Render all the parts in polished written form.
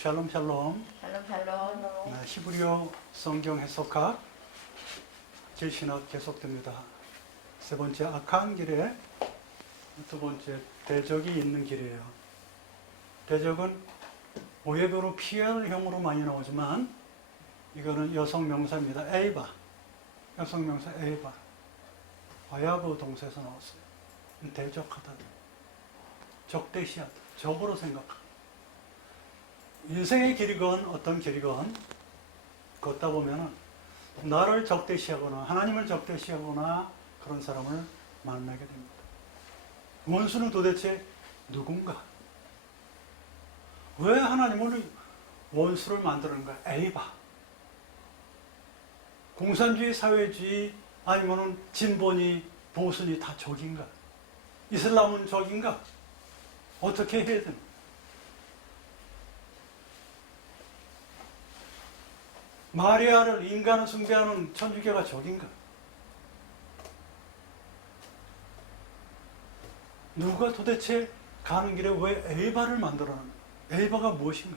샬롬 샬롬. 샬롬 샬롬. 히브리어 성경 해석학 질신학 계속됩니다. 세 번째 악한 길에 두 번째 대적이 있는 길이에요. 대적은 오해별로 PL형으로 많이 나오지만 이거는 여성 명사입니다. 에이바. 여성 명사 에이바. 바야브 동사에서 나왔어요. 대적하다. 적대시하다. 적으로 생각하다. 인생의 길이건 어떤 길이건 걷다 보면 나를 적대시하거나 하나님을 적대시하거나 그런 사람을 만나게 됩니다. 원수는 도대체 누군가? 왜 하나님을 원수를 만드는가? 에이바. 공산주의, 사회주의, 아니면 진보니, 보수니 다 적인가? 이슬람은 적인가? 어떻게 해야 되나? 마리아를 인간을 숭배하는 천주교가 적인가? 누가 도대체 가는 길에 왜 에이바를 만들어놨는가? 에이바가 무엇인가?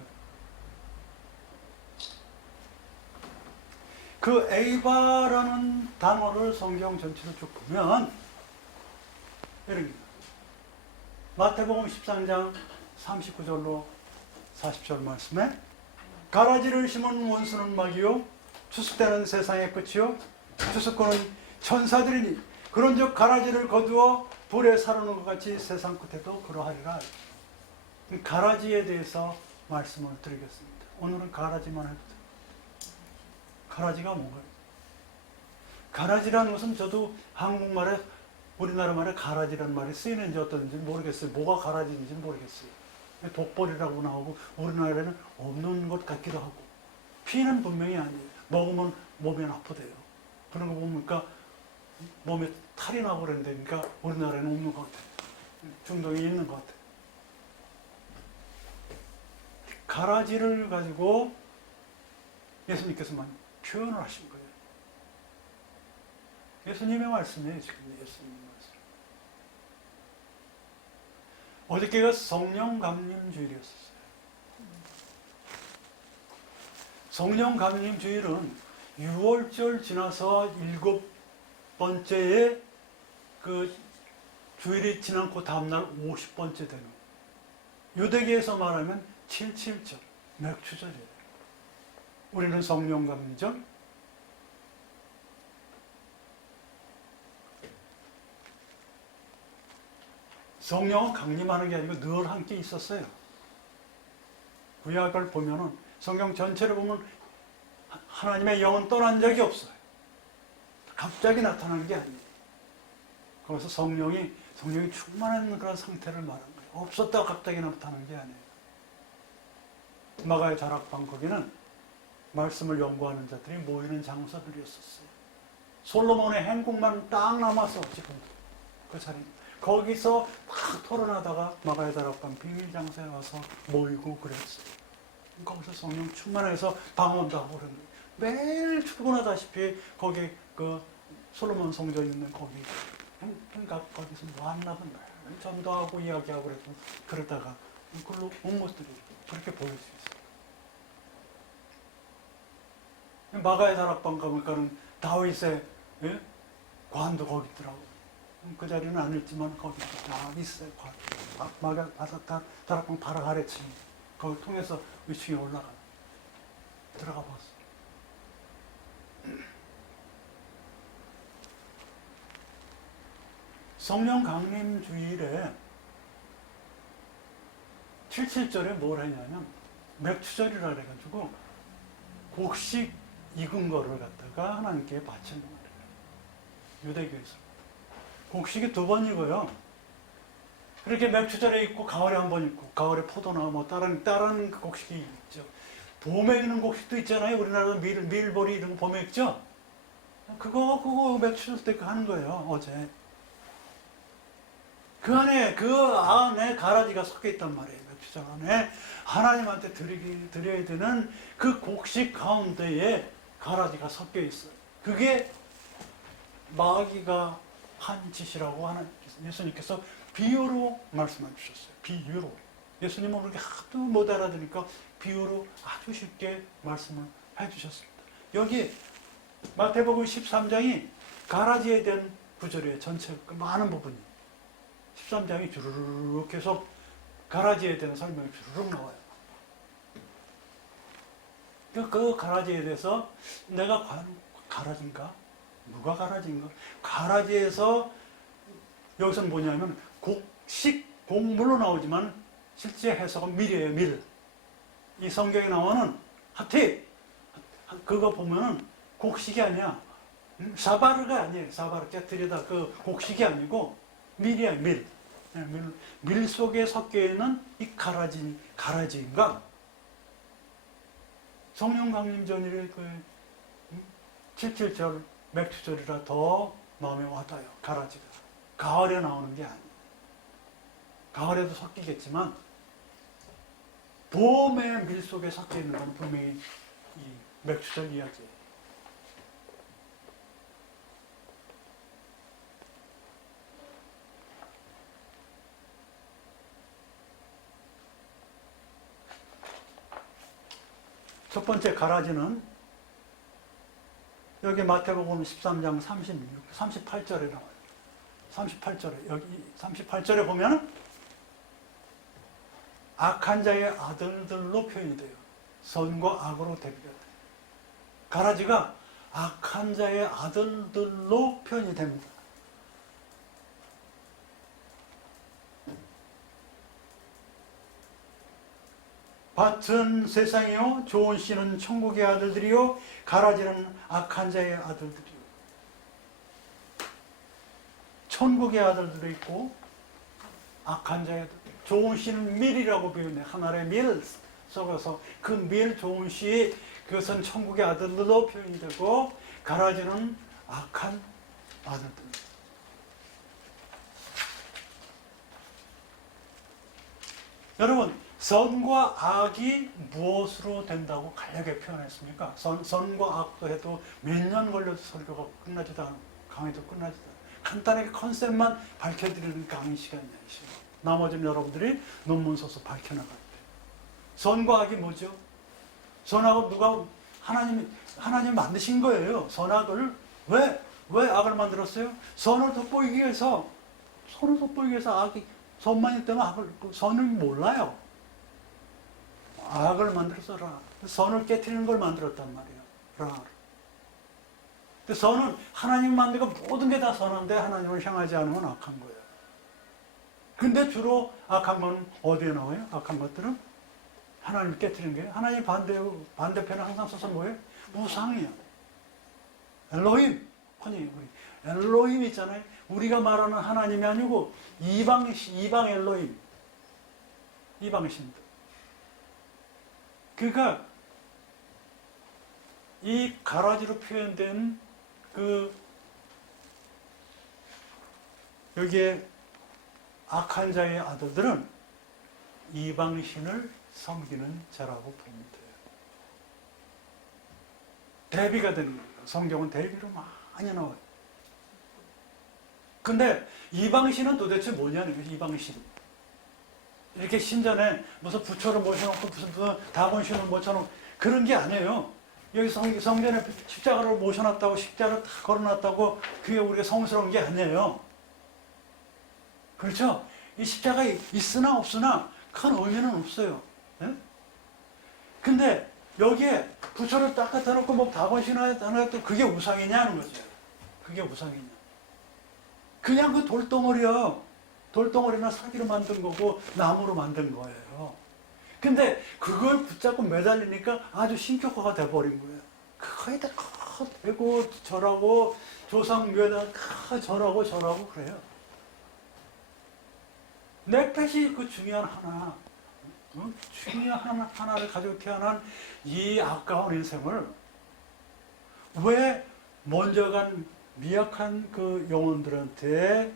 그 에이바라는 단어를 성경 전체로 쭉 보면 이런 게 마태복음 13장 39절로 40절 말씀에 가라지를 심은 원수는 마귀요 추수되는 세상의 끝이요 추수꾼은 천사들이니 그런즉 가라지를 거두어 불에 사르는 것 같이 세상 끝에도 그러하리라. 가라지에 대해서 말씀을 드리겠습니다. 오늘은 가라지만 해도 돼요. 가라지가 뭔가요? 가라지라는 것은 저도 한국말에 우리나라 말에 가라지라는 말이 쓰이는지 어떤지 모르겠어요. 뭐가 가라지인지 모르겠어요. 독벌이라고 나오고 우리나라에는 없는 것 같기도 하고 피는 분명히 아니에요. 먹으면 몸이 아프대요. 그런 거 보니까 몸에 탈이 나고 그런다니까 우리나라에는 없는 것 같아요. 중동에 있는 것 같아요. 가라지를 가지고 예수님께서만 표현을 하신 거예요. 예수님의 말씀이에요. 지금 예수님의 말씀. 어저께가 성령 감림 주일이었어요. 성령 감림 주일은 6월절 지나서 7번째에 그 주일이 지난 그 다음날 50번째 되는 유대계에서 말하면 77절 맥추절이에요. 우리는 성령 감림절, 성령은 강림하는 게 아니고 늘 함께 있었어요. 구약을 보면은 성경 전체를 보면 하나님의 영은 떠난 적이 없어요. 갑자기 나타나는 게 아니에요. 그래서 성령이 충만한 그런 상태를 말한 거예요. 없었다가 갑자기 나타나는 게 아니에요. 마가의 다락방 거기는 말씀을 연구하는 자들이 모이는 장소들이었었어요. 솔로몬의 행궁만 딱 남았어 지금 그 자리입니다. 거기서 막 토론하다가 마가의 다락방 비밀 장소에 와서 모이고 그랬어요. 거기서 성령 충만해서 방언도 하고 그런 거예요. 매일 출근하다시피 거기 그 솔로몬 성전 있는 거기 행각 거기서 왔나 본다. 전도하고 이야기하고 그래서 그러다가 그걸로 온 것들이 그렇게 보일 수 있어요. 마가의 다락방 가보니까는 다윗의 관도 거기 있더라고. 그 자리는 아니었지만 거기 다 있어요. 마가 다락방 바로 아래층 거기 통해서 위층에 들어가 봤어. 성령 강림 주일에 77절에 뭘 했냐면 맥추절이라 그래가지고 곡식 익은 거를 갖다가 하나님께 바치는 거예요. 유대교에서 곡식이 2번 익어요. 그렇게 맥추절에 있고 가을에 한 번 있고 가을에 포도나 뭐 다른 그 곡식이 있죠. 봄에 익는 곡식도 있잖아요. 우리나라도 밀보리 이런 거 봄에 익죠. 그거 맥추절 때 하는 거예요. 어제 그 안에 가라지가 섞여 있단 말이에요. 맥추절 안에 하나님한테 드려야 되는 그 곡식 가운데에 가라지가 섞여 있어요. 그게 마귀가 한 짓이라고 하는 예수님께서 비유로 말씀해 주셨어요. 비유로. 예수님은 그렇게 하도 못 알아들으니까 비유로 아주 쉽게 말씀을 해주셨습니다. 여기 마태복음 13장이 가라지에 대한 구절이에요. 전체 많은 부분이. 13장이 주르륵 계속 가라지에 대한 설명이 주르륵 나와요. 그 가라지에 대해서 내가 과연 가라지인가? 누가 가라지인가? 가라지에서 여기서는 뭐냐면 곡식, 곡물로 나오지만 실제 해석은 밀이에요. 밀. 이 성경에 나오는 하티, 그거 보면은 곡식이 아니야. 사바르가 아니에요. 사바르 깨뜨리다 그 곡식이 아니고 밀이야. 밀. 밀 속에 섞여 있는 이 가라지인가? 성령 강림 전일에 그 77절 맥주절이라 더 마음에 와닿아요. 가라지가. 가을에 나오는 게 아니에요. 가을에도 섞이겠지만 봄의 밀 속에 섞여 있는 건 분명히 이 맥주절 이야기예요. 첫 번째 가라지는 여기 마태복음 13장 38절에 나와요. 38절에, 여기 38절에 보면 악한 자의 아들들로 표현이 돼요. 선과 악으로 대비가 돼요. 가라지가 악한 자의 아들들로 표현이 됩니다. 밭은 세상이요, 좋은 씨는 천국의 아들들이요, 가라지는 악한 자의 아들들이요. 천국의 아들들도 있고 악한 자의 아들. 좋은 씨는 밀이라고 표현해. 하나의 밀 썩어서 그 밀 좋은 씨, 그것은 천국의 아들들로 표현이 되고, 가라지는 악한 아들들. 여러분, 선과 악이 무엇으로 된다고 간략하게 표현했습니까? 선과 악도 해도 몇 년 걸려도 설교가 끝나지도 않고 강의도 끝나지도 않고 간단하게 컨셉만 밝혀드리는 강의 시간이에요. 나머지는 여러분들이 논문 써서 밝혀나갈 때. 선과 악이 뭐죠? 선악은 누가 하나님 만드신 거예요. 선악을 왜 악을 만들었어요? 선을 돋보이기 위해서 악이 선만 있다면 선을 몰라요. 악을 만들어서 선을 깨트리는 걸 만들었단 말이에요. 선은 하나님 만들고 모든 게 다 선한데 하나님을 향하지 않으면 악한 거예요. 근데 주로 악한 건 어디에 나와요? 악한 것들은 하나님을 깨트리는 거예요. 하나님 반대편에 항상 써서 뭐예요? 우상이에요. 엘로힘. 아니, 우리 엘로힘 있잖아요. 우리가 말하는 하나님이 아니고 이방 엘로힘. 이방의 신들. 그러니까 이 가라지로 표현된 여기에 악한 자의 아들들은 이방신을 섬기는 자라고 보면 돼요. 대비가 되는 거예요. 성경은 대비로 많이 나와요. 근데 이방신은 도대체 뭐냐는 거예요. 이방신. 이렇게 신전에 무슨 부처를 모셔놓고 무슨 다본신을 모셔놓고 그런 게 아니에요. 여기 성전에 십자가를 모셔놨다고 십자가를 다 걸어놨다고 그게 우리가 성스러운 게 아니에요. 그렇죠? 이 십자가 있으나 없으나 큰 의미는 없어요. 네? 근데 여기에 부처를 딱 갖다 놓고 뭐 다본신을 하나 또 그게 우상이냐는 거죠. 그게 우상이냐. 그냥 그 돌덩어리요. 돌덩어리나 사기로 만든 거고 나무로 만든 거예요. 근데 그걸 붙잡고 매달리니까 아주 신격화가 돼버린 거예요. 그거에다 대고 절하고 조상묘에다 절하고 그래요. 넥펫이 그 중요한 하나를 가지고 태어난 이 아까운 인생을 왜 먼저 간 미약한 그 영혼들한테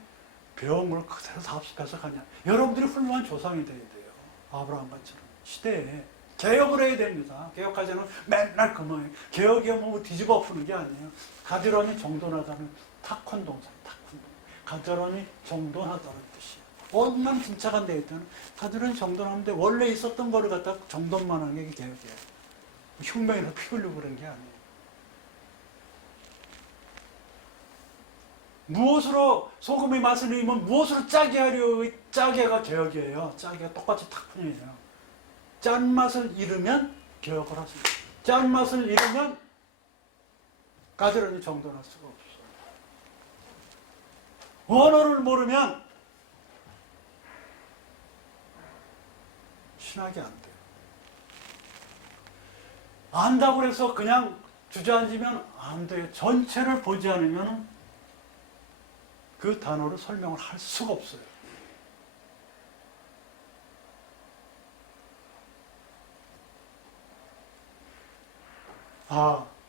병을 그대로 다 합숙해서 가냐. 여러분들이 훌륭한 조상이 돼야 돼요. 아브라함처럼 시대에 개혁을 해야 됩니다. 개혁하지 않으면 맨날 그만 개혁이야 뭐 뒤집어 푸는 게 아니에요. 가지런히 정돈하다는 타콘 동사, 타콘. 가지런히 정돈하다는 뜻이에요. 엉망진창한 데 있다는 가들은 정돈하는데 원래 있었던 거를 갖다 정돈만 하는 게 개혁이에요. 흉명이라서 피 흘리고 그런 게 아니에요. 무엇으로 소금의 맛을 잃으면 무엇으로 짜게 하려 짜게가 개혁이에요. 짜게가 똑같이 탁뿐이에요. 짠맛을 잃으면 개혁을 하세요. 짠맛을 잃으면 가지런히 정돈할 수가 없어요. 언어를 모르면 신학이 안 돼요. 안다고 해서 그냥 주저앉으면 안 돼요. 전체를 보지 않으면 그 단어로 설명을 할 수가 없어요.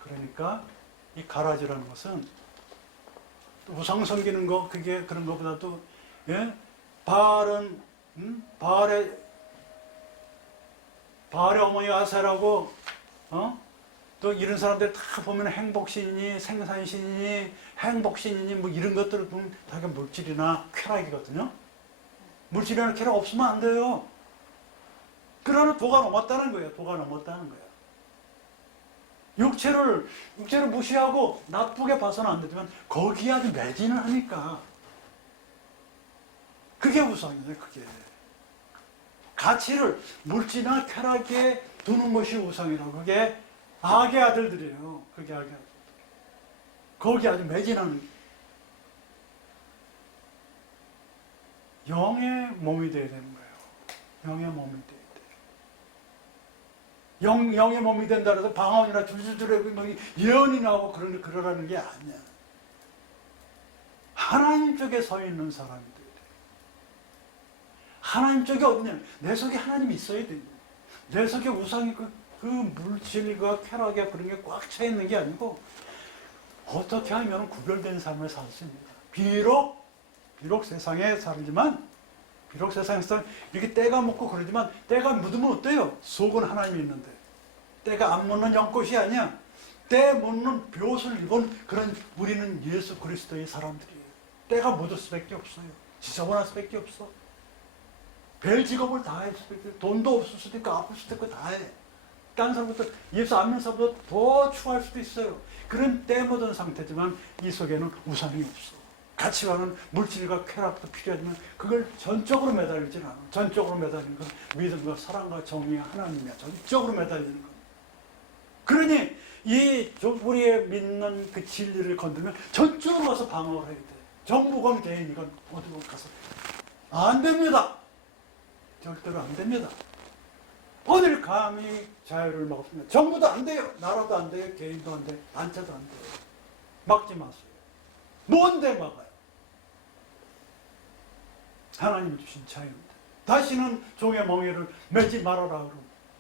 그러니까 이 가라지라는 것은 우상 섬기는 거, 그게 그런 것보다도, 예? 바알은, 바알의 어머니 아세라고, 또 이런 사람들 다 보면 행복신이니, 생산신이니, 행복신이니, 뭐 이런 것들을 보면 다 물질이나 쾌락이거든요. 물질이나 쾌락 없으면 안 돼요. 그러나 도가 넘었다는 거예요. 도가 넘었다는 거예요. 육체를 무시하고 나쁘게 봐서는 안 되지만 거기에 아주 매진을 하니까 그게 우상이에요. 그게 가치를 물질이나 쾌락에 두는 것이 우상이라고. 그게 악의 아들들이에요. 그게 악의 아들. 거기에 아주 매진하는 영의 몸이 돼야 되는 거예요. 영의 몸이 돼야 돼요. 영의 몸이 된다 해서 방언이나 줄줄줄 예언이 나오고 그러라는 게 아니야. 하나님 쪽에 서 있는 사람이 돼야 돼. 하나님 쪽이 어디냐? 내 속에 하나님이 있어야 돼. 내 속에 우상이 그 물질과 쾌락에 그런 게 꽉 차 있는 게 아니고 어떻게 하면 구별된 삶을 살 수 있는가? 비록 세상에 살지만, 비록 세상에서 이렇게 때가 묻고 그러지만 때가 묻으면 어때요? 속은 하나님이 있는데. 때가 안 묻는 연꽃이 아니야. 때 묻는 벼옷을 입은 그런 우리는 예수 그리스도의 사람들이에요. 때가 묻을 수밖에 없어요. 지저분할 수밖에 없어. 별 직업을 다 할 수밖에 없어. 돈도 없을 수도 있고 아플 수도 있고 다 해. 다른 사람부터 예수 안 믿는 사람보다 더 추할 수도 있어요. 그런 때 묻은 상태지만 이 속에는 우상이 없어. 가치와는 물질과 쾌락도 필요하지만 그걸 전적으로 매달리진 않아. 전적으로 매달리는 건 믿음과 사랑과 정의와 하나님이야. 전적으로 매달리는 건. 그러니 우리의 믿는 그 진리를 건들면 전적으로 와서 방어를 해야 돼. 정부건 개인이건 어디건 가서 안 됩니다. 절대로 안 됩니다. 어딜 감히 자유를 먹습니다. 정부도 안 돼요. 나라도 안 돼요. 개인도 안 돼요. 단체도 안 돼요. 막지 마세요. 뭔데 막아요? 하나님이 주신 자유입니다. 다시는 종의 멍에를 매지 말아라 그러고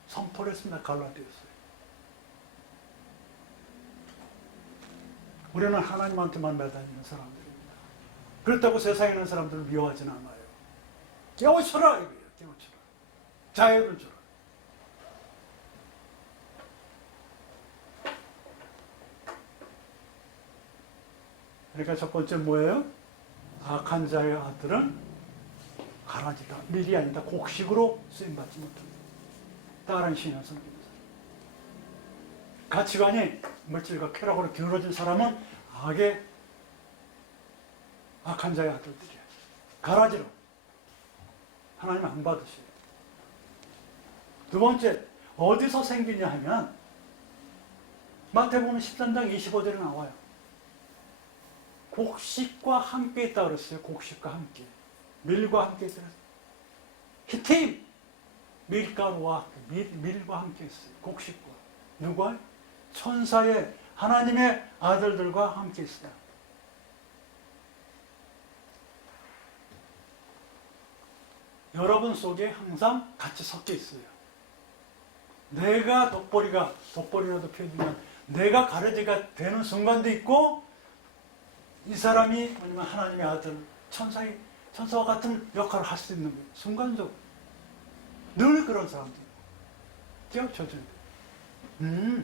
선포를 했습니다. 갈라디아서에. 우리는 하나님한테만 매달리는 사람들입니다. 그렇다고 세상에 있는 사람들을 미워하지는 않아요. 깨우쳐라 이거예요. 깨우쳐라. 자유를 주라. 그러니까 첫 번째 뭐예요? 악한 자의 아들은 가라지다. 밀이 아니다. 곡식으로 쓰임받지 못합니다. 다른 신을 섬기는 사람. 가치관이 물질과 쾌락으로 기울어진 사람은 악한 자의 아들들이야. 가라지로. 하나님 안 받으셔요. 두 번째, 어디서 생기냐 하면 마태복음 13장 25절에 나와요. 곡식과 함께 있다 그랬어요. 곡식과 함께. 밀과 함께 있다 그랬어요. 히팀! 밀가루와 밀과 함께 있어요. 곡식과. 누가? 천사의 하나님의 아들들과 함께 있어요. 여러분 속에 항상 같이 섞여 있어요. 내가 돋보리라도 펴주면 내가 가르지가 되는 순간도 있고 이 사람이 뭐냐면 하나님의 아들, 천사와 같은 역할을 할 수 있는 거예요. 순간적으로. 늘 그런 사람들. 깨우쳐줘야 돼요.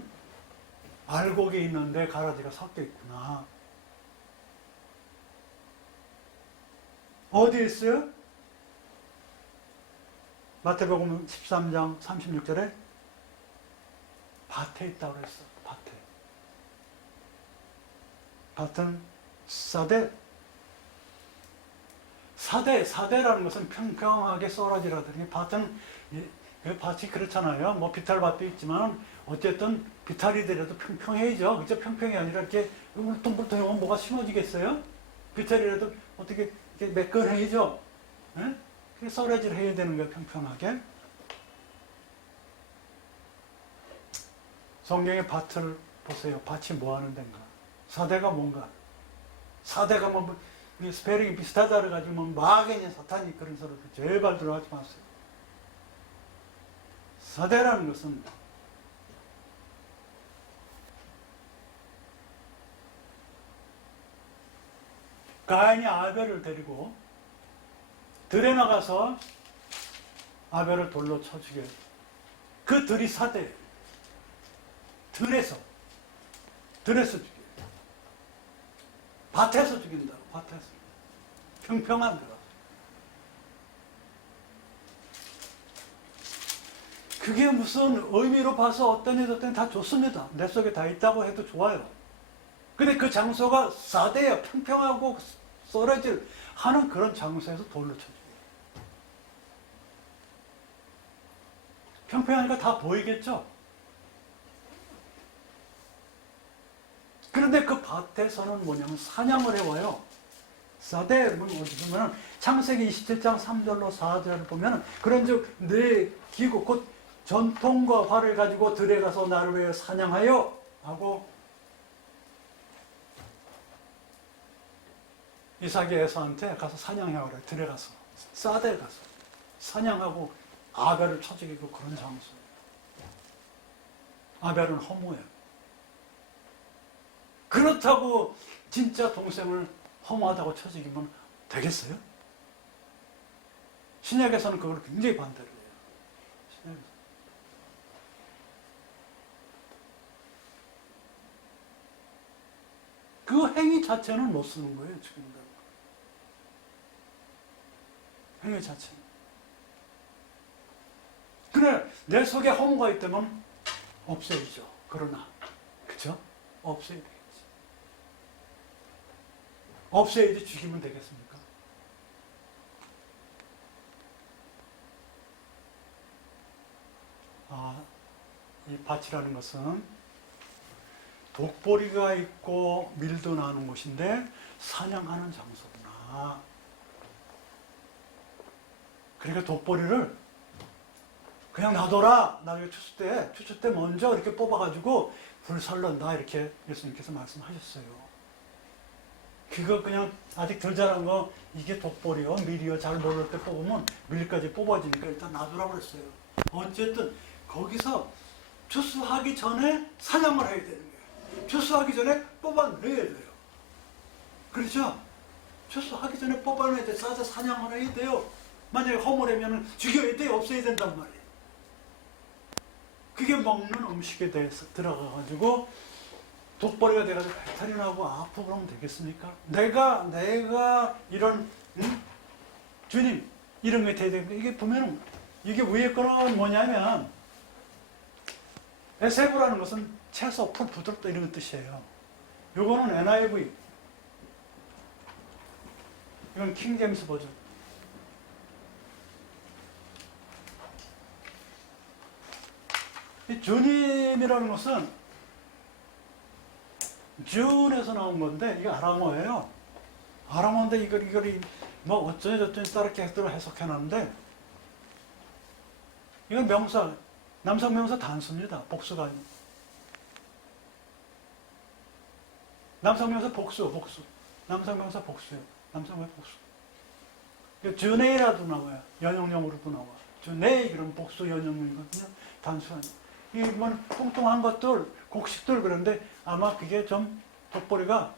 알곡에 있는데 가라지가 섞여 있구나. 어디에 있어요? 마태복음 13장 36절에 밭에 있다고 그랬어. 밭에. 밭은 사대라는 것은 평평하게 썰어지라더니 밭은 밭이 그렇잖아요. 뭐 비탈밭도 있지만 어쨌든 비탈이더라도 평평해야죠. 그죠? 평평이 아니라 이렇게 울퉁불퉁하면 뭐가 심어지겠어요? 비탈이라도 어떻게 이렇게 매끈해야죠. 예? 썰어질 해야 되는 거예요. 평평하게. 성경의 밭을 보세요. 밭이 뭐 하는 데인가? 사대가 뭔가? 사대가 뭐 스페링이 비슷하다 그래가지고 뭐 마귀냐 사탄이 그런 소리 제발 들어가지 마세요. 사대라는 것은 가인이 아벨을 데리고 들에 나가서 아벨을 돌로 쳐 죽여요. 그 들이 사대. 들에서 죽여요. 밭에서 죽인다고. 밭에서. 평평한 데가. 그게 무슨 의미로 봐서 어떤 애들 다 좋습니다. 내 속에 다 있다고 해도 좋아요. 근데 그 장소가 사대야. 평평하고 썰어질 하는 그런 장소에서 돌로 쳐줘요. 평평하니까 다 보이겠죠? 그런데 그 밭에서는 뭐냐면 사냥을 해와요. 사대를 어디 보면 창세기 27장 3절로 4절을 보면 그런즉 내 기구 곧 전통과 활을 가지고 들에 가서 나를 위해 사냥하여 하고 이삭이 에서한테 가서 사냥하라고 그래. 들에 가서 사대에 가서 사냥하고 아벨을 쳐 죽이고 그런 장소예요. 아벨은 허무해요. 그렇다고 진짜 동생을 허무하다고 쳐 죽이면 되겠어요? 신약에서는 그걸 굉장히 반대를 해요. 신약에서. 그 행위 자체는 못 쓰는 거예요, 지금. 행위 자체는. 그래, 내 속에 허무가 있다면 없애야죠. 그러나, 그죠? 없애야 되겠지. 없애야지 죽이면 되겠습니까? 이 밭이라는 것은 독보리가 있고 밀도 나는 곳인데 사냥하는 장소구나. 그러니까 독보리를 그냥 놔둬라. 나중에 추수 때 먼저 이렇게 뽑아가지고 불살른다. 이렇게 예수님께서 말씀하셨어요. 그거 그냥 아직 덜 자란 거 이게 독보리요, 밀이요 잘 모를 때 뽑으면 밀까지 뽑아지니까 일단 놔두라고 그랬어요. 어쨌든 거기서 추수하기 전에 사냥을 해야 되는 거예요. 추수하기 전에 뽑아내야 돼요. 그렇죠? 추수하기 전에 뽑아내야 돼. 싸서 사냥을 해야 돼요. 만약에 허물하면 죽여야 돼. 없애야 된단 말이에요. 그게 먹는 음식에 대해서 들어가가지고 독보리가 돼가지고 배탈이 나고 아프고 그러면 되겠습니까? 내가 이런 주님 이런 게 돼야 되는데 이게 보면은 이게 위에 거는 뭐냐면 에세브라는 것은 채소, 풀, 부드럽다 이런 뜻이에요. 요거는 NIV 이건 킹제임스 버전. 이 주님이라는 것은 준에서 나온 건데 이게 아람어예요. 아람어인데 이걸 뭐 어쩌니 저쩌니 따라 계속 해석해놨는데 이건 명사, 남성 명사 단수입니다. 복수가 아니에요. 남성 명사 복수. 남성 명사 복수예요. 남성 명사 복수. 주네이라도 나와요. 연용형으로도 나와. 주네이 그러면 복수 연용형이거든요. 단수 아니에요. 이 뭐 뚱뚱한 것들, 곡식들 그런데 아마 그게 좀 독보리가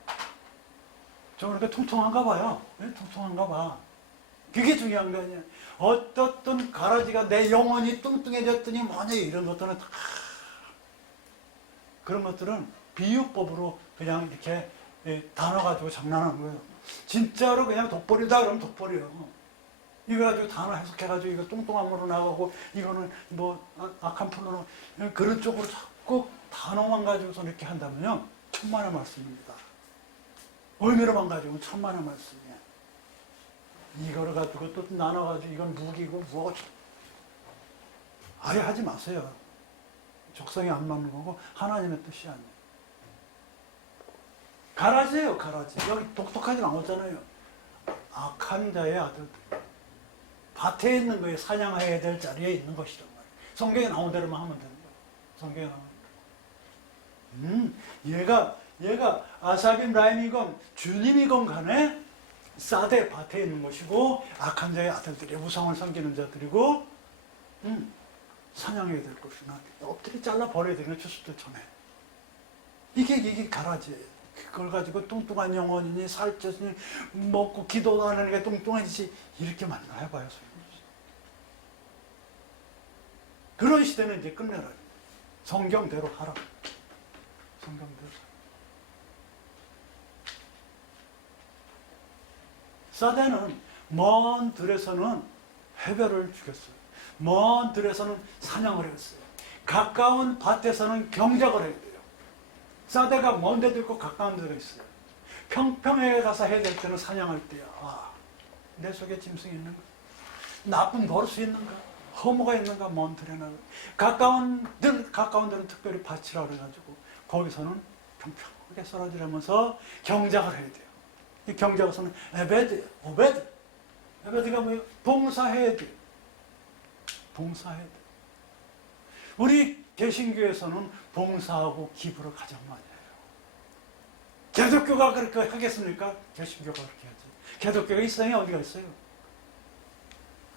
좀 이렇게 퉁퉁한가 봐요. 네? 퉁퉁한가 봐. 그게 중요한 거 아니야. 어떻든 가라지가 내 영혼이 뚱뚱해졌더니 뭐냐 이런 것들은 다 그런 것들은 비유법으로 그냥 이렇게 단어 가지고 장난하는 거예요. 진짜로 그냥 독보리다 그러면 독보리예요. 이거 가지고 단어 해석해가지고 이거 뚱뚱한 물로 나가고 이거는 뭐 악한 풀로 그런 쪽으로 자꾸 단어만 가지고서 이렇게 한다면요 천만의 말씀입니다. 의미로만 가지고 천만의 말씀이에요. 이거를 가지고 또 나눠가지고 이건 무기고 무엇 아예 하지 마세요. 적성에 안 맞는 거고 하나님의 뜻이 아니에요. 가라지예요, 가라지. 여기 독특하지 나오잖아요. 악한 자의 아들들. 밭에 있는 거에 사냥해야 될 자리에 있는 것이란 말이에요. 성경에 나온 대로만 하면 되는 거예요. 성경에 나온 대로. 얘가 아사빔 라임이건 주님이건 간에 사대 밭에 있는 것이고 악한 자의 아들들이 우상을 섬기는 자들이고 사냥해야 될 것이나 엎드려 잘라 버려야 되는 주수들 전에 이게 가라지예요. 그걸 가지고 뚱뚱한 영혼이니 살쪄니 먹고 기도도 안 하는 게 뚱뚱해지지 이렇게 만나봐요. 그런 시대는 이제 끝내라. 성경대로 하라. 성경대로. 사대는 먼 들에서는 해별을 죽였어요. 먼 들에서는 사냥을 했어요. 가까운 밭에서는 경작을 해야 돼요. 사대가 먼 데도 있고 가까운 데가 있어요. 평평에 가서 해야 될 때는 사냥할 때야. 아, 내 속에 짐승이 있는가? 나쁜 버릇이 있는가? 허무가 있는가? 먼 들에나. 가까운 데는 특별히 밭이라 그래가지고 거기서는 평평하게 썰어지면서 경작을 해야 돼요. 이 경작에서는 오베드. 에베드가 뭐예요? 봉사해야 돼요. 봉사해야 돼요. 우리 개신교에서는 봉사하고 기부를 가장 많이 해요. 개독교가 그렇게 하겠습니까? 개신교가 그렇게 하지. 개독교가 이 세상에 어디가 있어요?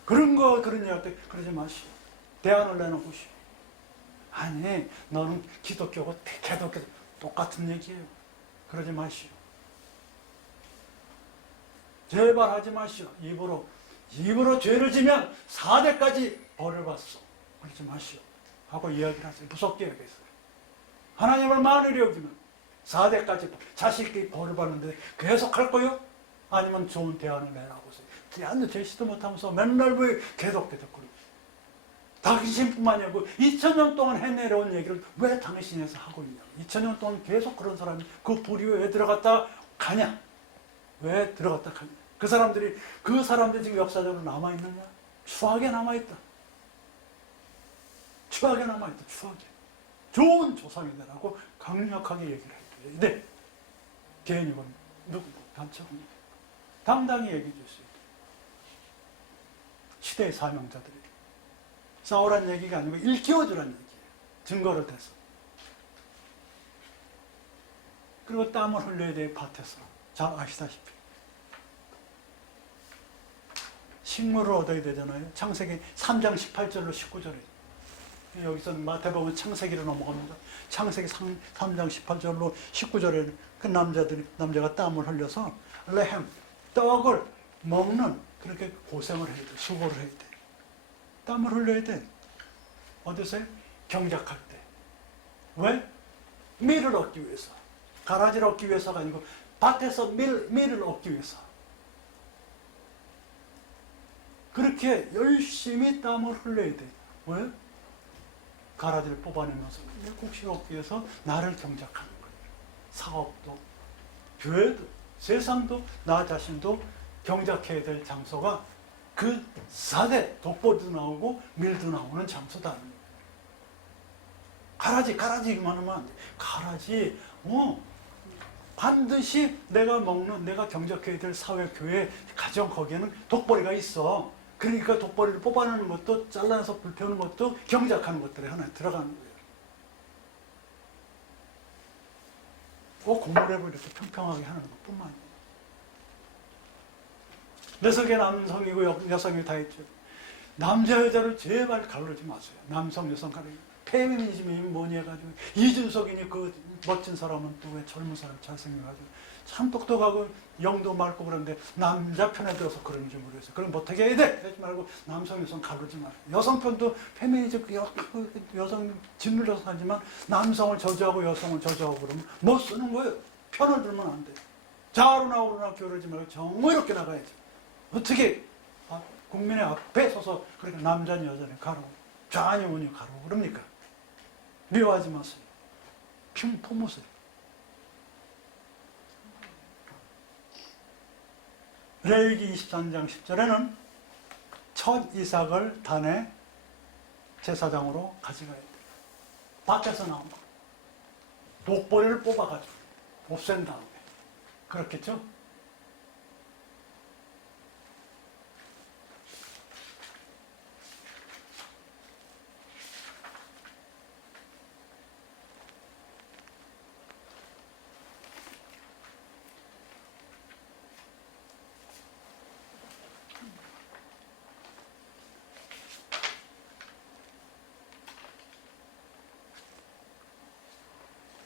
그런 얘기할 때 그러지 마시오. 대안을 내놓으시오. 아니, 너는 기독교고 개독교 똑같은 얘기예요. 그러지 마시오. 제발 하지 마시오. 입으로 죄를 지면 4대까지 벌을 받소. 그러지 마시오. 하고 이야기를 하세요. 무섭게 얘기했어요. 하나님을 만으로 여기면 4대까지 자식이 벌을 받는데 계속 할 거요? 아니면 좋은 대안을 내라고 해서 대안도 제시도 못하면서 맨날 왜 계속 그리고 당신뿐만이 아니고 2000년 동안 해내려온 얘기를 왜 당신에서 하고 있냐. 2000년 동안 계속 그런 사람이 그 불이 왜 들어갔다 가냐. 왜 들어갔다 가냐. 그 사람들이 지금 역사적으로 남아있느냐. 추하게 남아있다. 추하게 남아있다. 추하게. 좋은 조상이다라고 강력하게 얘기를 해요. 네. 개인이건 누구고 단체건 당당히 얘기해 줄 수 있다. 시대의 사명자들에게. 싸우란 얘기가 아니고 일깨워주란 얘기예요. 증거를 대서. 그리고 땀을 흘려야 돼요. 밭에서. 잘 아시다시피. 식물을 얻어야 되잖아요. 창세기 3장 18절로 19절에. 여기서 마태복음 창세기로 넘어갑니다. 창세기 3장 18절로 19절에 그 남자가 땀을 흘려서 레헴, 떡을 먹는 그렇게 고생을 해야 돼. 수고를 해야 돼. 땀을 흘려야 돼. 어디서요? 경작할 때. 왜? 밀을 얻기 위해서. 가라지를 얻기 위해서가 아니고 밭에서 밀을 얻기 위해서. 그렇게 열심히 땀을 흘려야 돼. 왜? 가라지를 뽑아내면서 내 곡식을 얻기 위해서 나를 경작하는 거예요. 사업도, 교회도, 세상도, 나 자신도 경작해야 될 장소가 그 4대 독보도 나오고 밀도 나오는 장소다. 가라지만 하면 안 돼. 가라지, 반드시 내가 경작해야 될 사회, 교회, 가정 거기에는 독보리가 있어. 그러니까 독보리를 뽑아내는 것도 잘라서 불태우는 것도 경작하는 것들에 하나에 들어가는 거예요. 꼭 고무랩을 이렇게 평평하게 하는 것뿐만 아니에요. 내 속에 남성이고 여성이 다 있죠. 남자 여자를 제발 가르지 마세요. 남성 여성 가르지. 페미니즘이 뭐니 해가지고 이준석이니 그 멋진 사람은 또 왜 젊은 사람 잘생겨가지고 참 똑똑하고 영도 맑고 그런데 남자 편에 들어서 그런지 모르겠어요. 그럼 어떻게 해야 돼? 하지 말고 남성 여성 가르지 마세요. 여성 편도 페미니즘 여성 짓눌려서 하지만 남성을 저주하고 여성을 저주하고 그러면 못 쓰는 거예요. 편을 들면 안 돼. 좌우로나 우로나 겨루지 말고 정의롭게 나가야죠. 어떻게 국민의 앞에 서서 그렇게 남자니 여자니 가라고 좌니 우니 가라고 그럽니까? 미워하지 마세요. 품으세요. 레위기 23장 10절에는 첫 이삭을 단에 제사장으로 가져가야 돼요. 밖에서 나온 거. 독보리를 뽑아가지고 없앤 다음에. 그렇겠죠?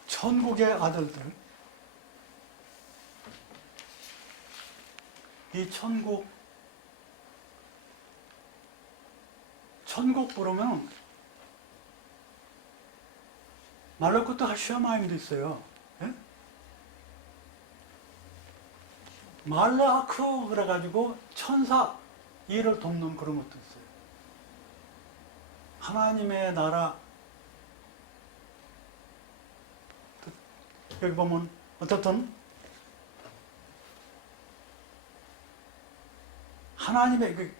천국의 아들들, 이 천국 부르면 말로부터 하슈아마임도 있어요. 예? 말라크 그래가지고 천사 일을 돕는 그런 것도 있어요. 하나님의 나라, 여기 보면 어떻든 하나님의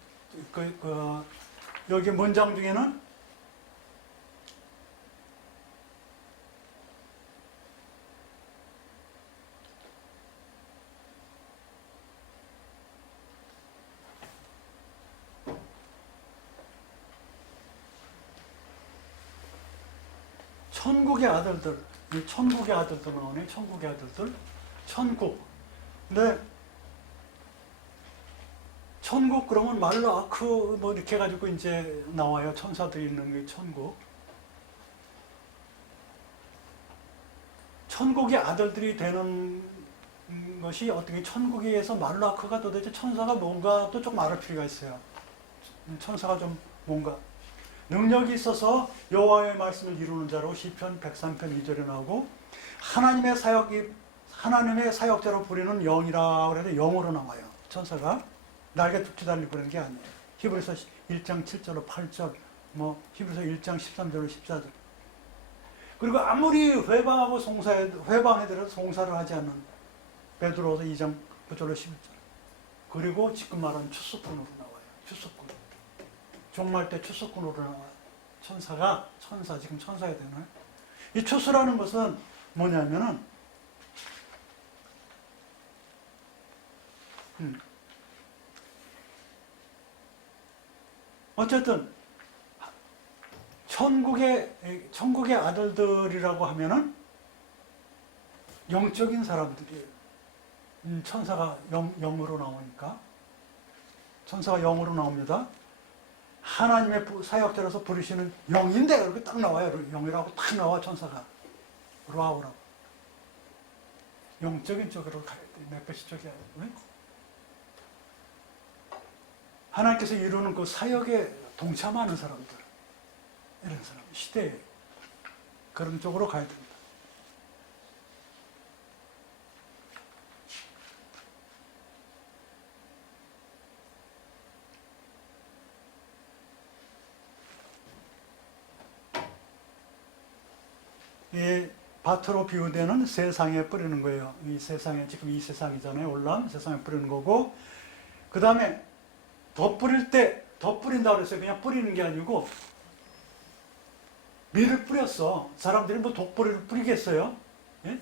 여기 문장 중에는 천국의 아들들, 이 천국의 아들들 나오네. 천국의 아들들, 천국. 근데 천국 그러면 말로 아크 뭐 이렇게 해가지고 이제 나와요. 천사들이 있는 게 천국. 천국의 아들들이 되는 것이 어떻게 천국에서 말로 아크가 도대체 천사가 뭔가 또 좀 알을 필요가 있어요. 천사가 좀 뭔가 능력이 있어서 여호와의 말씀을 이루는 자로 시편 103편 2절에 나오고 하나님의 사역자로 부리는 영이라 그래서 영으로 나와요. 천사가 날개 툭툭 달리고 그런 게 아니에요. 히브리서 1장 7절로 8절, 뭐 히브리서 1장 13절로 14절. 그리고 아무리 회방해들어도 송사를 하지 않는 베드로서 2장 9절로 11절. 그리고 지금 말하는 추수꾼으로 나와요. 추수꾼. 종말 때 추수꾼으로 나와요. 천사, 지금 천사가 되나요? 이 추수라는 것은 뭐냐면은, 어쨌든, 천국의 아들들이라고 하면은, 영적인 사람들이에요. 천사가 영으로 나오니까. 천사가 영으로 나옵니다. 하나님의 사역자로서 부르시는 영인데 이렇게 딱 나와요. 영이라고 딱 나와. 천사가 루아우라고. 영적인 쪽으로 가야 돼. 네페시 쪽이 아니고. 하나님께서 이루는 그 사역에 동참하는 사람들, 이런 사람, 시대에 그런 쪽으로 가야 됩니다. 이 밭으로 비유되는 세상에 뿌리는 거예요. 이 세상에, 지금 이 세상이잖아요. 올라온 세상에 뿌리는 거고, 그 다음에 더 뿌린다고 그랬어요. 그냥 뿌리는 게 아니고, 밀을 뿌렸어. 사람들이 뭐 독뿌리를 뿌리겠어요? 예?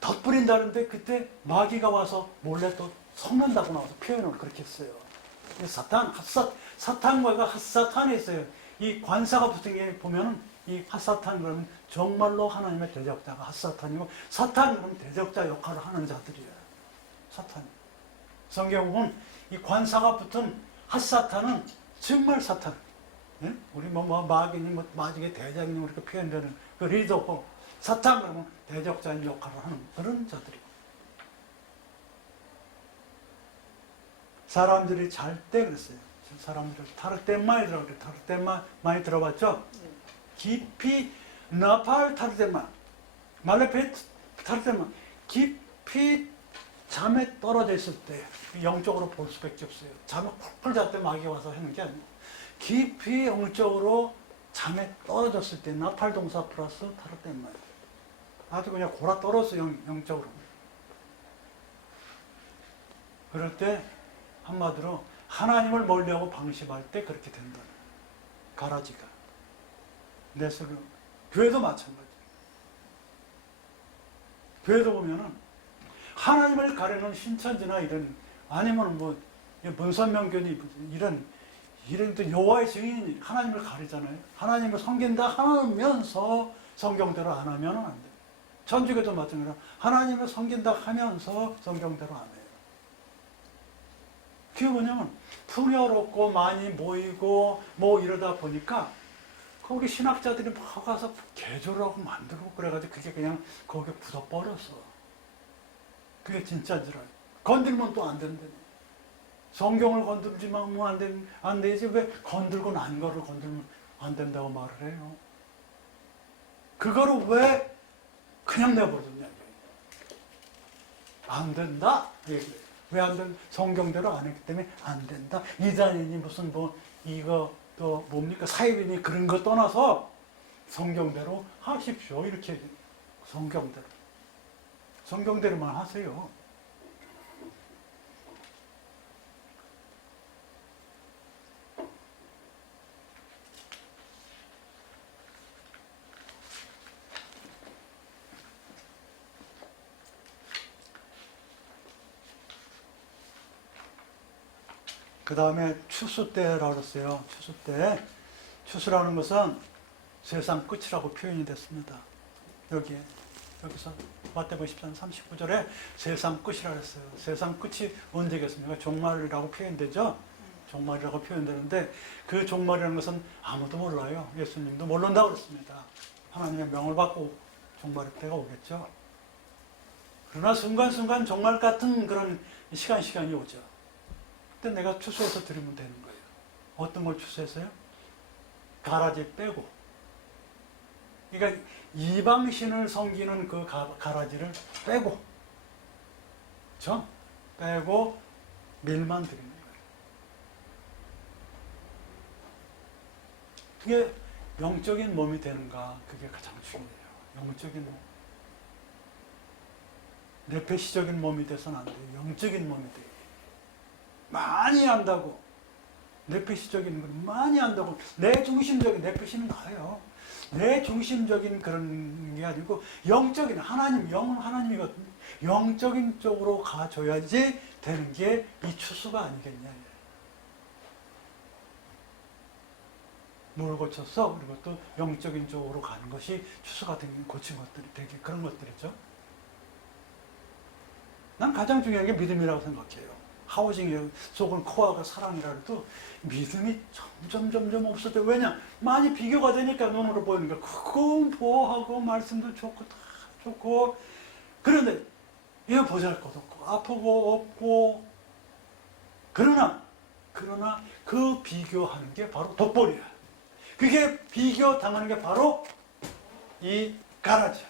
더 뿌린다는데 그때 마귀가 와서 몰래 또 섞는다고 나와서 표현을 그렇게 했어요. 사탄과 핫사탄이 있어요. 이 관사가 붙은 게 보면은 이 핫사탄 그러면 정말로 하나님의 대적자가 핫사탄이고, 사탄 그러면 대적자 역할을 하는 자들이에요. 사탄. 성경 보면 이 관사가 붙은 핫사탄은 정말 사탄. 예? 우리 마귀님, 마귀의 대장님 이렇게 표현되는 그 리더고, 사탄 그러면 대적자인 역할을 하는 그런 자들이고. 사람들이 잘 때 그랬어요. 사람들 타르테마이라고 그래요. 타르테마 많이 들어봤죠? 깊이 나팔 타르테마, 말레페 타르테마, 깊이 잠에 떨어져 있을 때 영적으로 볼 수밖에 없어요. 잠에 쿨쿨 잘 때 마귀가 와서 하는 게 아니고 깊이 영적으로 잠에 떨어졌을 때 나팔 동사 플러스 타르된 말. 아주 그냥 골아 떨어서 영적으로. 그럴 때 한마디로 하나님을 멀리하고 방심할 때 그렇게 된다. 가라지가. 내 속에. 교회도 마찬가지. 교회도 보면은 하나님을 가리는 신천지나 이런 아니면 뭐 문선명교니 이런 또 여호와의 증인이 하나님을 가리잖아요. 하나님을 섬긴다 하면서 성경대로 안 하면 안 돼요. 천주교도 마찬가지로 하나님을 섬긴다 하면서 성경대로 안 해요. 그게 뭐냐면 풍요롭고 많이 모이고 뭐 이러다 보니까 거기 신학자들이 막 가서 개조를 하고 만들고 그래가지고 그게 그냥 거기에 굳어버렸어. 그게 진짜인 줄 알아요. 건들면 또 안 된대. 성경을 건들지만 뭐 안 되지. 왜 건들고 난 거를 건들면 안 된다고 말을 해요. 그거를 왜 그냥 내버렸냐. 안 된다. 왜 안 된다? 성경대로 안 했기 때문에 안 된다. 이단이니 무슨 뭐 이거 또 뭡니까 사회인이 그런 거 떠나서 성경대로 하십시오. 이렇게 성경대로만 하세요. 그 다음에 추수 때라고 그랬어요. 추수 때. 추수라는 것은 세상 끝이라고 표현이 됐습니다. 여기서 마태복음 14장 39절에 세상 끝이라고 했어요. 세상 끝이 언제겠습니까? 종말이라고 표현되죠? 종말이라고 표현되는데 그 종말이라는 것은 아무도 몰라요. 예수님도 모른다고 그랬습니다. 하나님의 명을 받고 종말의 때가 오겠죠. 그러나 순간순간 종말 같은 그런 시간이 오죠. 그때 내가 추수해서 드리면 되는 거예요. 어떤 걸 추수했어요? 가라지 빼고. 그러니까 이방신을 섬기는 그 가라지를 빼고, 그렇죠? 빼고 밀만 드리는 거예요. 그게 영적인 몸이 되는가? 그게 가장 중요해요. 영적인 몸. 뇌폐시적인 몸이 돼서는 안 돼요. 영적인 몸이 돼요. 많이 한다고 뇌폐시적인 걸 많이 한다고 내 중심적인 뇌폐시는 나아요. 내 중심적인 그런 게 아니고 영적인 하나님이거든요. 영적인 쪽으로 가줘야지 되는 게 이 추수가 아니겠냐. 뭘 고쳤어? 그리고 또 영적인 쪽으로 가는 것이 추수가 된 고친 것들이 되게 그런 것들이죠. 난 가장 중요한 게 믿음이라고 생각해요. 하우징의 속은 코어가 사랑이라 해도 믿음이 점점 없어져. 왜냐? 많이 비교가 되니까 눈으로 보이는 게 크고 보호하고 말씀도 좋고 다 좋고 그런데 얘가 보잘것 없고 아프고 없고 그러나 그 비교하는 게 바로 돋보리야. 그게 비교 당하는 게 바로 이 가라지야.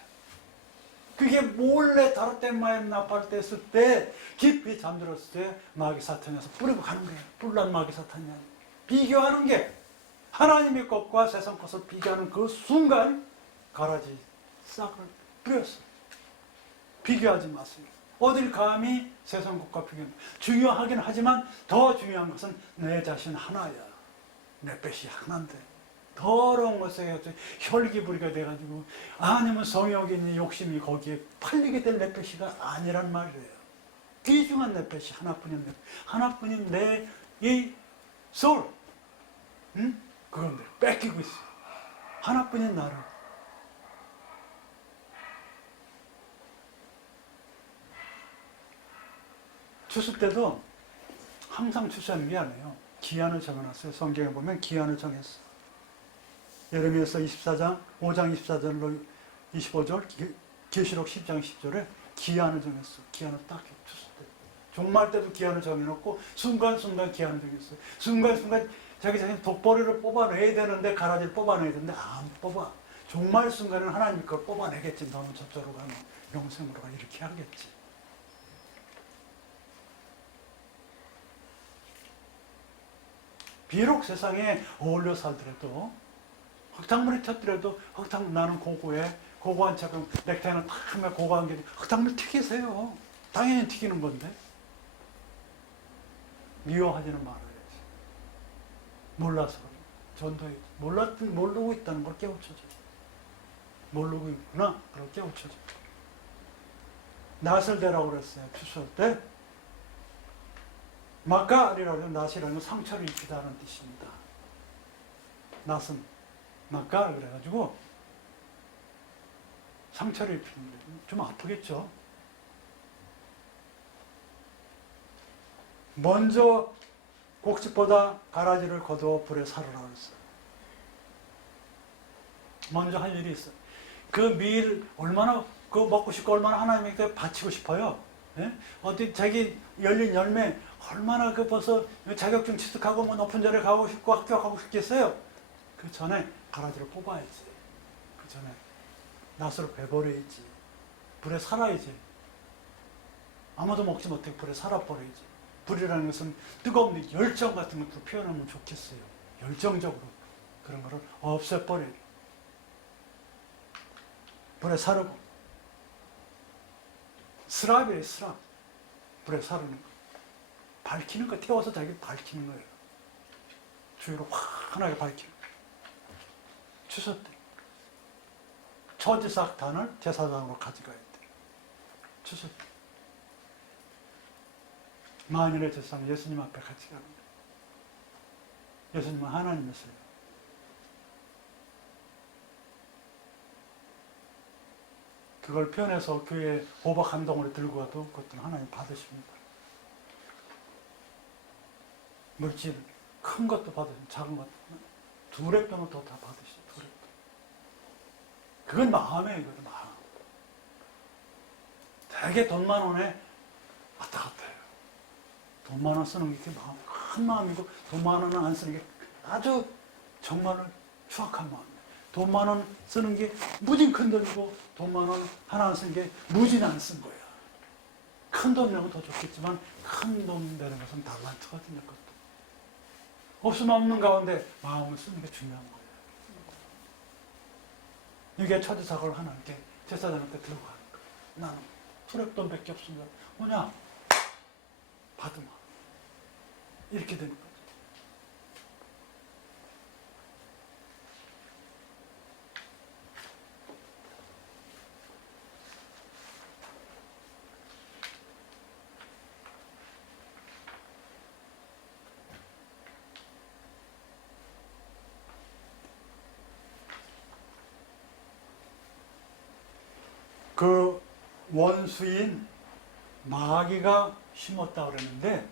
그게 몰래 다르덴마에 나팔됐을 때 깊이 잠들었을 때 마귀 사탄이 와서 뿌리고 가는 거예요. 뿔난 마귀 사탄이야. 비교하는 게 하나님의 것과 세상 것을 비교하는 그 순간 가라지 싹을 뿌렸어요. 비교하지 마세요. 어딜 감히 세상 것과 비교하는 중요하긴 하지만 더 중요한 것은 내 자신 하나야. 내 뱃이 하나인데 더러운 것에 혈기부리가 돼가지고 아니면 성욕이니 욕심이 거기에 팔리게 될 뇌폐시가 아니란 말이에요. 귀중한 뇌폐시 하나뿐인 내 이 소울, 그건데 뺏기고 있어. 하나뿐인 나를. 추수 때도 항상 추수하는 게 아니에요. 기한을 정해놨어요. 성경에 보면 기한을 정했어. 예레미야서 24장 5장 24절로 25절 계시록 10장 10절에 기한을 정했어. 기한을 딱 추수 때. 종말 때도 기한을 정해놓고 순간순간 기한을 정했어요. 순간순간 자기 자신 돋보리를 뽑아내야 되는데 가라지를 뽑아내야 되는데 안 뽑아. 종말 순간에는 하나님이 그걸 뽑아내겠지. 너는 저쪽으로 가면 영생으로 가. 이렇게 하겠지. 비록 세상에 어울려 살더라도 흙탕물이 튀었더라도 나는 고고한 척은 넥타이는 탁 하면 고고한 게 흙탕물 튀기세요. 당연히 튀기는 건데 미워하지는 말아야지. 몰라서 전도해. 모르고 있다는 걸 깨우쳐줘. 모르고 있구나. 그걸 깨우쳐줘. 낫을 대라고 그랬어요. 추수할 때. 막가리라고 하면 낫이라는 상처를 입히다는 뜻입니다. 낫은 막가 그래가지고 상처를 입히는 거예요. 좀 아프겠죠. 먼저 곡식보다 가라지를 거두어 불에 사르라 그랬어요. 먼저 할 일이 있어요. 그 밀 얼마나 그거 먹고 싶고 얼마나 하나님께 바치고 싶어요. 예? 어디 자기 열린 열매 얼마나 그 벌써 자격증 취득하고 뭐 높은 자리에 가고 싶고 학교 가고 싶겠어요. 그 전에 가라지를 뽑아야지. 그 전에 낫으로 베버려야지. 불에 살아야지. 아무도 먹지 못해 불에 살아버려야지. 불이라는 것은 뜨거운 열정 같은 것도 표현하면 좋겠어요. 열정적으로 그런 거를 없애버려요. 불에 사르고 스랍이에요. 스랍. 불에 사르는 거. 밝히는 거. 태워서 자기 밝히는 거예요. 주위로 환하게 밝히는 거. 추수 때 처지삭단을 제사장으로 가져가야 돼. 추수 때 만일의 제사는 예수님 앞에 같이 가는 거예요. 예수님은 하나님이세요. 그걸 표현해서 교회 호박 한 덩어리 들고 가도 그것도 하나님 받으십니다. 물질 큰 것도 받으십니다. 작은 것도 두랩 돈은 더 다 받으시죠. 두랩 돈. 그건 마음이에요. 그건 마음. 되게 돈 만 원에 왔다 갔다 해요. 돈 만 원 쓰는 게 마음, 큰 마음이고 돈 만 원은 안 쓰는 게 아주 정말로 추악한 마음이에요. 돈 만 원 쓰는 게 무진 큰 돈이고 돈 만 원 하나 안 쓰는 게 무진 안 쓴 거야. 큰 돈이라면 더 좋겠지만 큰 돈 되는 것은 달란트거든요. 그것도. 없으면 없는 가운데 마음을 쓰는 게 중요한 거예요. 이게 처지사고를 하나님께 제사장한테 들고 가는 거예요. 나는 투랩돈밖에 없습니다. 뭐냐? 받으마. 이렇게 되는 거죠. 그 원수인 마귀가 심었다 그랬는데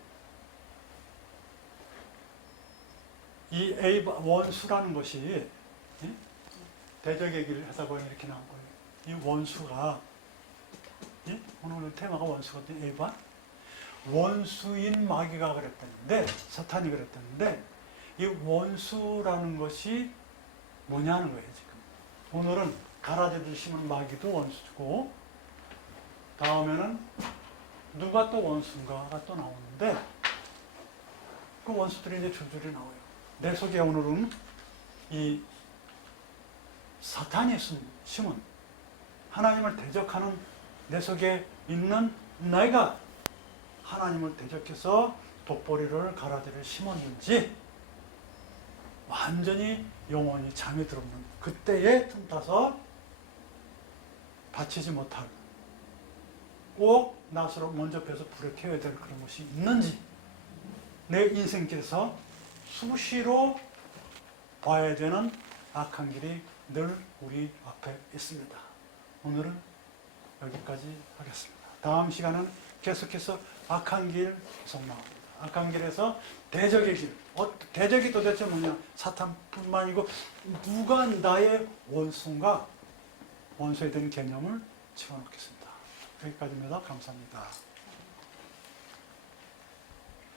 이 원수라는 것이 대적 얘기를 하다 보니 이렇게 나온 거예요. 이 원수가 오늘 테마가 원수거든요. 에바 원수인 마귀가 그랬다는데 사탄이 그랬다는데 이 원수라는 것이 뭐냐는 거예요. 지금 오늘은 가라지를 심은 마귀도 원수고 다음에는 누가 또 원수인가가 또 나오는데 그 원수들이 이제 줄줄이 나와요. 내 속에 오늘은 이 사탄이 심은 하나님을 대적하는 내 속에 있는 내가 하나님을 대적해서 독보리를 가라지를 심었는지 완전히 영원히 잠이 들었는 그때에 틈타서 바치지 못할 꼭 낫으로 먼저 펴서 불에 태워야 될 그런 것이 있는지 내 인생길에서 수시로 봐야 되는 악한 길이 늘 우리 앞에 있습니다. 오늘은 여기까지 하겠습니다. 다음 시간은 계속해서 악한 길 계속 나옵니다. 악한 길에서 대적의 길. 대적이 도대체 뭐냐? 사탄뿐만 아니고 누가 나의 원수인가? 원수에 대한 개념을 집어넣겠습니다. 여기까지입니다. 감사합니다.